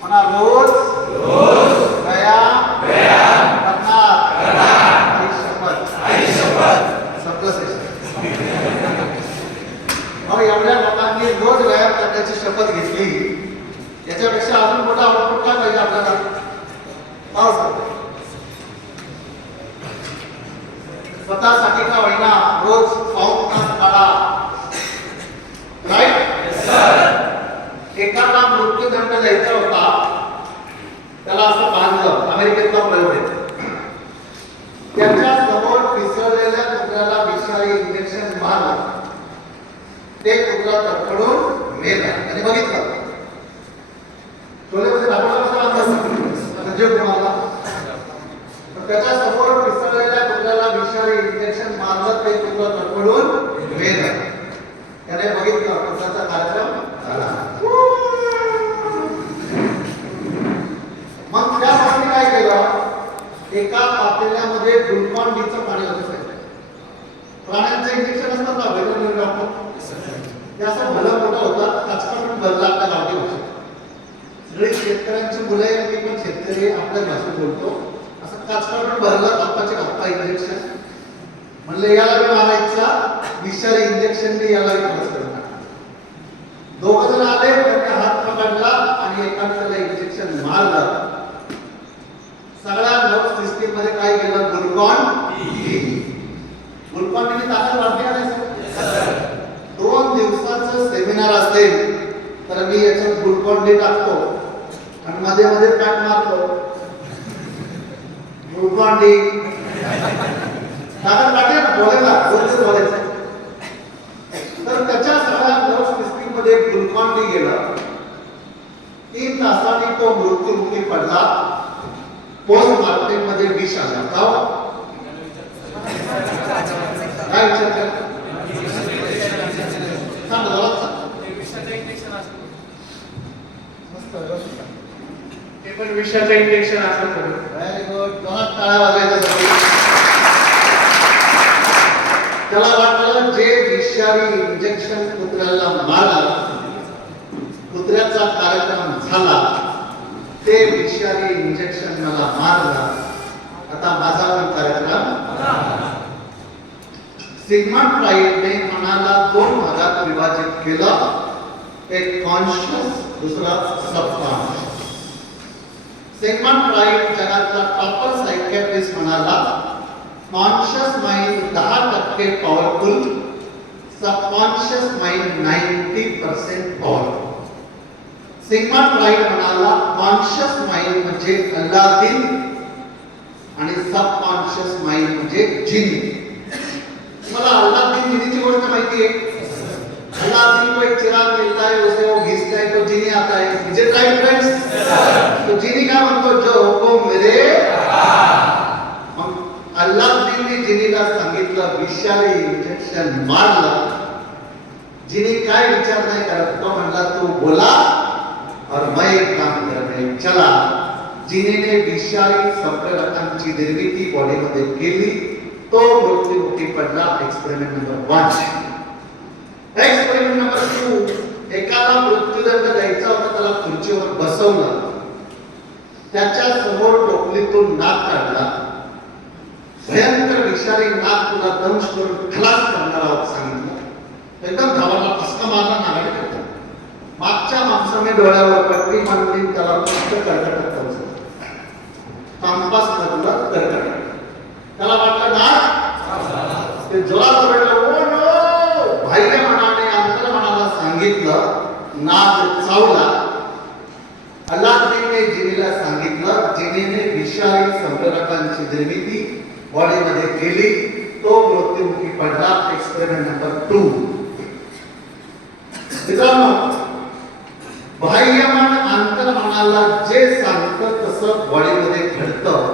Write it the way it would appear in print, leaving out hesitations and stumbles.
म्हणा रोज व्यायाम करणार आई शपथ सगळं सेशन. एवढ्या लोकांनी रोज व्यायाम करण्याची शपथ घेतली, याच्यापेक्षा अजून मोठा आउटपुट काय पाहिजे आपल्याला? स्वतःसाठी का होईना रोज पाऊण तास काढा. राईट? एकाला मृत्यूदंड द्यायचा होता, त्याला असं बांधलं. अमेरिकेतला प्रयोग आहे. त्याच्या समोर पिसळलेल्या कुत्र्याला विषारी इंजेक्शन मारलं. ते कुत्रा तडफडून मेला. आणि बघितलं शोलेमध्ये दाखवलं कसं बांधलं संजय कुमारला. त्याच्या समोर पिसळलेल्या कुत्र्याला विषारी इंजेक्शन मारलं. ते कुत्रा तडफडून मेलं. त्याने बघितलं कुत्र्याचा कार्यक्रम झाला. मग त्या माणसाने काय केलं? एका पातेल्यामध्ये ग्लुकॉन-डीचं पाणी होतं. प्राण्यांचे इंजेक्शन असतात ना वेटरनरी डॉक्टर, ते असं भलं मोठं होतं, काचकाटून भरला आपल्या गावठी भाषेत. सगळे शेतकऱ्यांची मुलं आहे, मी पण शेतकरी आपल्या भाषेत बोलतो. असं काचकाटून भरलं कापाचे कापा इंजेक्शन. म्हणलं याला मी मारायचा, विषारी इंजेक्शनने याला त्रास करणार. दोघं जण आले, त्यांनी हात पकडला आणि एकाला इंजेक्शन मारलं. सगळ्या नर्व्ह सिस्टीम मध्ये काय केलं? ग्लुकॉन-डी. ग्लुकॉन-डी ताकद वाढते का नाही? 2 दिवसाचं सेमिनार असेल तर मी याच्यात ग्लुकॉन-डी टाकतो आणि मध्ये मध्ये पॅक मारतो. ग्लुकॉन-डी ताकद वाढते ना, बोलायचं. तर त्याच्या सगळ्या नर्व्ह सिस्टीम मध्ये ग्लुकॉन-डी गेलं. 3 तासांनी तो मृत्युमुखी पडला. पोस्ट मार्केट मध्ये विष आला. काय विचार करता? ते पण विषाचं इंजेक्शन असं करू. Very good. दोनात टाळ्या वाजवायच्या. त्याला वाटलं जे विषारी इंजेक्शन कुत्र्याला मारलं, कुत्र्याचा कार्यक्रम झाला, ते विषारी इंजेक्शन मला मारलं, आता माझा पण कार्यक्रम. सिग्मंड फ्राइडने मनाला 2 भागात विभाजित केलं. एक कॉन्शियस, दुसरा सबकॉन्शियस. सिग्मंड फ्राइड जगातला टॉपर सायकियाट्रिस्ट म्हणाला, conscious mind 10% powerful, subconscious mind 90% powerful. Sigmund fried म्हणाला, कॉन्शियस माइंड म्हणजे अल्लादीन आणि सबकॉन्शियस माइंड म्हणजे जिनी. मला अल्लादीन जिनीची गोष्ट माहिती आहे. अल्लादीन को एक चिराग मिलता है, उसे वो घिसता है तो जिनी आता है. Is it right friends? तो जिनी काय म्हणतो? जो हुकुम मेरे. मग अल्लादीनने जिनीला सांगितलं विषारी इंजेक्शन मारलं. जिनी काय विचार नाही करत, तो म्हणला तू बोला और मैं एक काम करने चला. जिनीने विषारी संप्रेरकांची निर्मिती बॉडीमध्ये केली. तो मृत्युमुखी पडला. Experiment number 1. एक्सपेरिमेंट नंबर 2, एकाला मृत्यूदंड द्यायचा होता, त्याला खुर्चीवर बसवलं. त्याच्या समोर टोपलीतून नाक काढला. भयंकर विषारी नाक तुला दंश करून खलास करणार आहोत सांगितलं. एकदम धावाला फसका मारला, नागाडे करतात. मागच्या माणसाने डोळ्यावर पट्टी मांडली, त्याला फक्त कर्कटात पोहोचलं. कंपास मधलं कर्कट. त्याला वाटलं नाक, ते जोरात ओरडलं, ओ नो. बाह्य मनाने अंतर्मनाला सांगितलं, नाक चावला. अल्लादीनने जिनीला सांगितलं. जिनीने विषारी संप्रेरकांची निर्मिती बॉडीमध्ये केली. तो मृत्युमुखी पडला. Experiment number 2. मित्रांनो, बाह्यमन अंतर्मनाला जे सांगतं तसं बॉडीमध्ये घडतं.